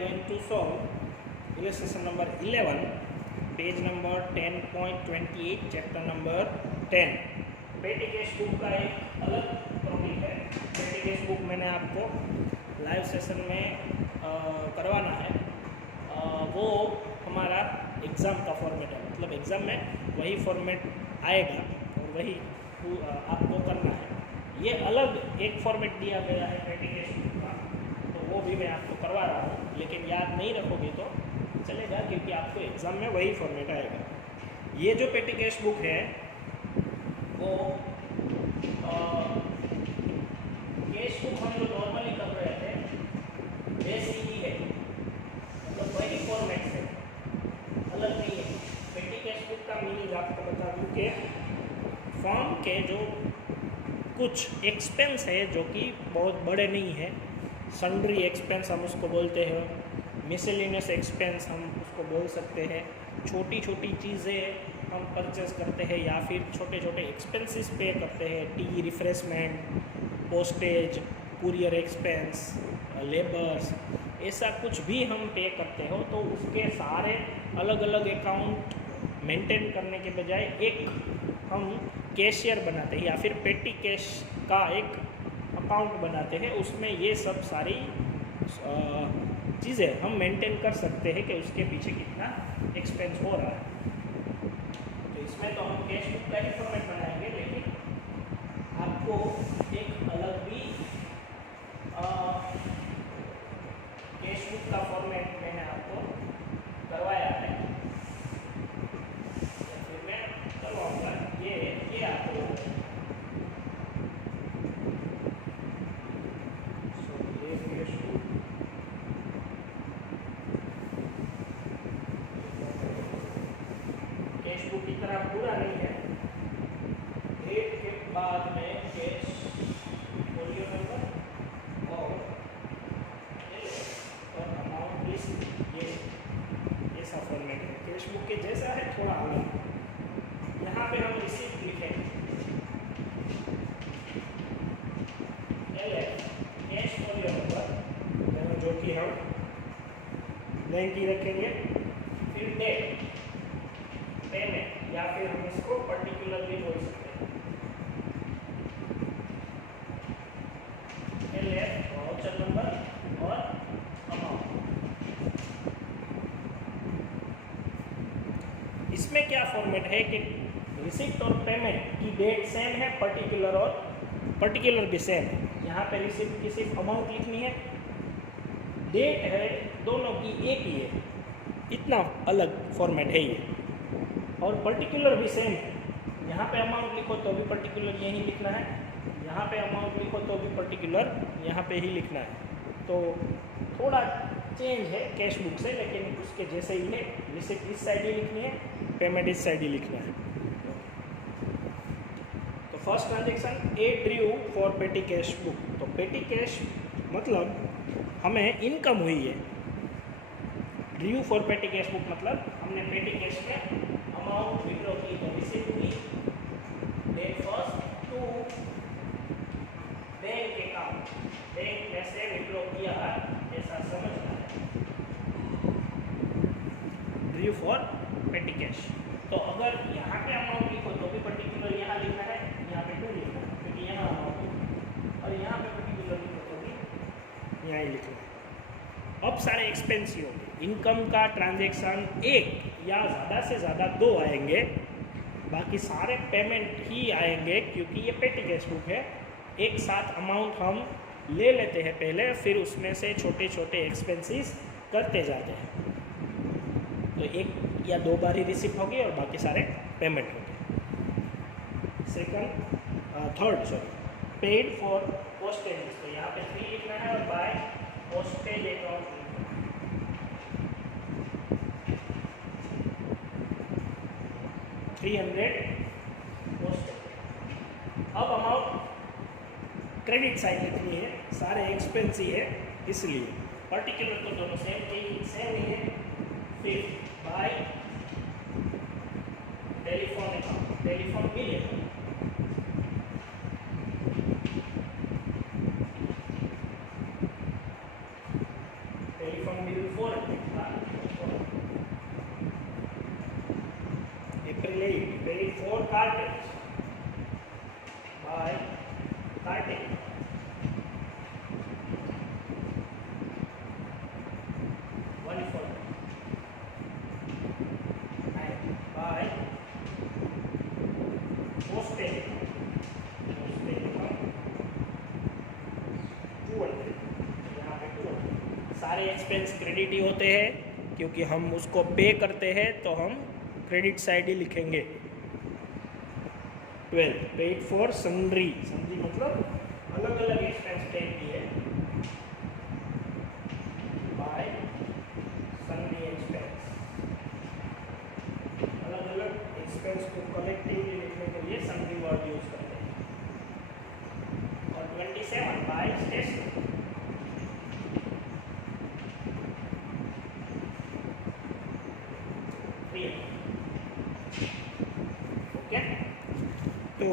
going to solve illustration number 11, page number 10.28, chapter number 10। पेटी case book का एक अलग टॉपिक है। पेटी केस बुक मैंने आपको लाइव सेशन में करवाना है। वो हमारा एग्ज़ाम का फॉर्मेट है, मतलब एग्ज़ाम में वही फॉर्मेट आएगा और वही आपको करना है। ये अलग एक फॉर्मेट दिया गया है पेटी केस बुक का, तो वो भी मैं आपको करवा रहा हूँ, लेकिन याद नहीं रखोगे तो चलेगा, क्योंकि आपको एग्ज़ाम में वही फॉर्मेट आएगा। ये जो पेटी केस बुक है वो केस बुक हम जो नॉर्मली कर रहे थे वैसी ही है, मतलब वही फॉर्मेट है, अलग नहीं है। पेटी केस बुक का मीनिंग आपको बता दूँ कि फॉर्म के जो कुछ एक्सपेंस है जो कि बहुत बड़े नहीं है, सन्ड्री एक्सपेंस हम उसको बोलते हैं, मिसलेनियस एक्सपेंस हम उसको बोल सकते हैं। छोटी छोटी चीज़ें हम परचेस करते हैं या फिर छोटे छोटे एक्सपेंसेस पे करते हैं, T, refreshment, postage, courier expense, labours, ऐसा कुछ भी हम पे करते हो तो उसके सारे अलग अलग अकाउंट मेंटेन करने के बजाय एक हम कैशियर बनाते हैं या फिर पेटी कैश का एक अकाउंट बनाते हैं। उसमें ये सब सारी चीज़ें हम मेंटेन कर सकते हैं कि उसके पीछे कितना एक्सपेंस हो रहा है। तो इसमें तो हम कैश बुक का ही फॉर्मेट बनाएंगे, लेकिन आपको एक अलग भी कैश बुक का फॉर्मेट मैंने आपको करवाया है, फिर मैं करवाऊँगा। ये आपको कैश बुक की तरह पूरा नहीं है। डेट के बाद में कैश फोलियो नंबर और अमाउंट लिस्ट, ये ऐसा फॉर्मेट है। कैश बुक के जैसा है, थोड़ा अलग। यहाँ पे हम रिसीप्ट लिखेंगे कैश फोलियो नंबर, जो कि हम बैंक की रखेंगे। फिर डेट, पेमेंट, या फिर हम इसको पर्टिकुलर भी बोल सकते हैं, वाउचर नंबर और अमाउंट। इसमें क्या फॉर्मेट है कि रिसिप्ट और पेमेंट की डेट सेम है, पर्टिकुलर भी सेम है। यहाँ पे रिसिप्ट की सिर्फ अमाउंट लिखनी है, डेट है दोनों की एक ही है, इतना अलग फॉर्मेट है ये। और पर्टिकुलर भी सेम है, यहाँ पे अमाउंट लिखो तो भी पर्टिकुलर यही लिखना है, यहाँ पे अमाउंट लिखो तो भी पर्टिकुलर यहाँ पे ही लिखना है। तो थोड़ा चेंज है कैश बुक से, लेकिन उसके जैसे ही है। रिसिप्ट इस साइड ही लिखनी है, पेमेंट इस साइड ही लिखना है। तो first transaction A Drew for petty cash book. तो पेटी कैश मतलब हमें इनकम हुई है। Drew for petty cash book मतलब हमने पेटी कैश में अमाउंट विड्रॉ की, तो रिसीप्ट हुई, date first to bank account, bank में से विड्रॉ किया ऐसा समझना है। Drew for petty cash. तो अगर यहाँ पे अमाउंट लिखो तो भी पर्टिकुलर यहाँ लिखना है, यहाँ पे टू लिखना है क्योंकि यहाँ अमाउंट, और यहाँ पे पर्टिकुलर लिखो तो भी यहाँ ही लिखना है। अब सारे एक्सपेंस ही होंगे। इनकम का ट्रांजेक्शन एक या ज़्यादा से ज़्यादा दो आएंगे, बाकी सारे पेमेंट ही आएंगे, क्योंकि ये पेटी कैश बुक है। एक साथ अमाउंट हम ले लेते हैं पहले, फिर उसमें से छोटे छोटे एक्सपेंसेस करते जाते हैं। तो एक या दो बार ही रिसिप्ट होगी और बाकी सारे पेमेंट होंगे। थर्ड पेड फॉर पोस्टेज, तो यहाँ पे 3 लिखना है और बाय पोस्टेज अकाउंट 300 पोस्टेज। अब अमाउंट क्रेडिट साइड लिखनी है, सारे एक्सपेंस ही है, इसलिए पर्टिकुलर तो दोनों सेम ही है। फिर bye telephone account, telephone bill account, telephone bill cartage, by cartage. One for and by postage. Postage from 200. यहाँ पे 200. सारे एक्सपेंस क्रेडिट ही होते हैं क्योंकि हम उसको पे करते हैं, तो हम क्रेडिट साइड ही लिखेंगे. 12 पेड फॉर सन्ड्री. सन्ड्री मतलब अलग अलग एक्सपेंस पे किए बाय सन्ड्री एक्सपेंस. अलग अलग एक्सपेंस को कलेक्टिवली लिखने के लिए सन्ड्री वर्ड यूज करते हैं. और 27 बाय स्टेशनरी. ओके, तो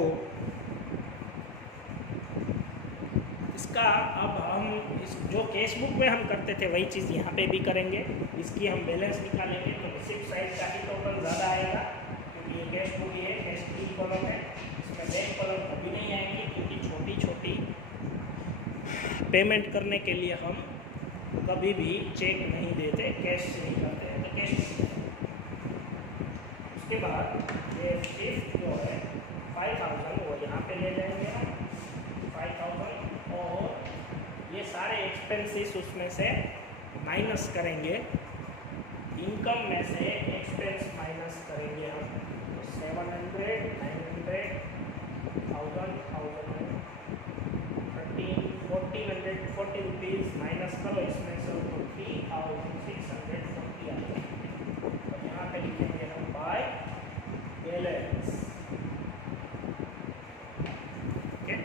इसका अब हम इस जो कैश बुक में हम करते थे वही चीज़ यहाँ पे भी करेंगे. इसकी हम बैलेंस निकालेंगे तो रिसिप्ट साइड का ही टोटल ज़्यादा आएगा क्योंकि ये कैश बुक ही है. कैश की कॉलम है, इसमें बैंक कॉलम कभी नहीं आएगी क्योंकि छोटी छोटी पेमेंट करने के लिए हम कभी भी चेक नहीं देते, कैश से ही करते हैं. तो कैश उसके बाद ये फिफ्थ जो है 5000 वो यहाँ पे ले जाएंगे हम 5000 और ये सारे एक्सपेंसेस उसमें से माइनस करेंगे. इनकम में से एक्सपेंस माइनस करेंगे हम. तो 700, 900, 1000, 1440 रुपीज़ माइनस करो इसमें से तो 3640 आता है. तो यहाँ पे लिखेंगे हम by balance. Okay,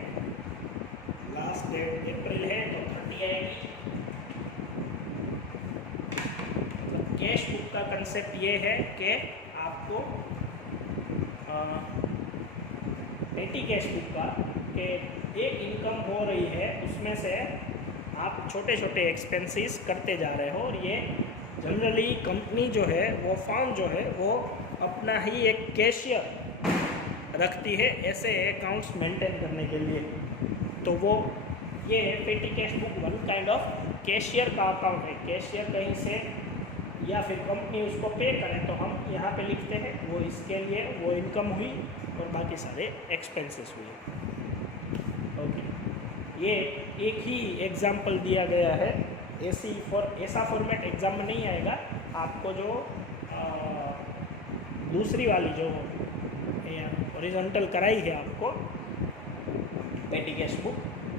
last date अप्रैल है तो 30 आएगी. मतलब कैश बुक का कंसेप्ट ये है कि आपको पेटी कैश बुक का कि एक इनकम हो रही है उसमें से आप छोटे छोटे एक्सपेंसेस करते जा रहे हो. और ये जनरली कंपनी जो है वो फर्म जो है वो अपना ही एक कैशियर रखती है ऐसे अकाउंट्स मेंटेन करने के लिए. तो वो ये पेटी cash book one kind of cashier का अकाउंट है. कैशियर कहीं से या फिर कंपनी उसको पे करे तो हम यहाँ पे लिखते हैं वो इसके लिए वो इनकम हुई और बाकी सारे एक्सपेंसेस हुए. ओके, ये एक ही एग्जाम्पल दिया गया है. ऐसा फॉर्मेट एग्जाम में नहीं आएगा. आपको जो दूसरी वाली जो हॉरिजॉन्टल कराई है आपको पेटी cash book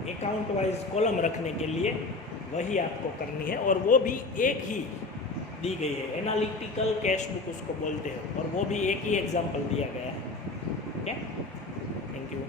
account wise column रखने के लिए, वही आपको करनी है. और वो भी एक ही दी गई है, एनालिटिकल कैश बुक उसको बोलते हैं. और वो भी एक ही एग्जाम्पल दिया गया है. Okay, thank you.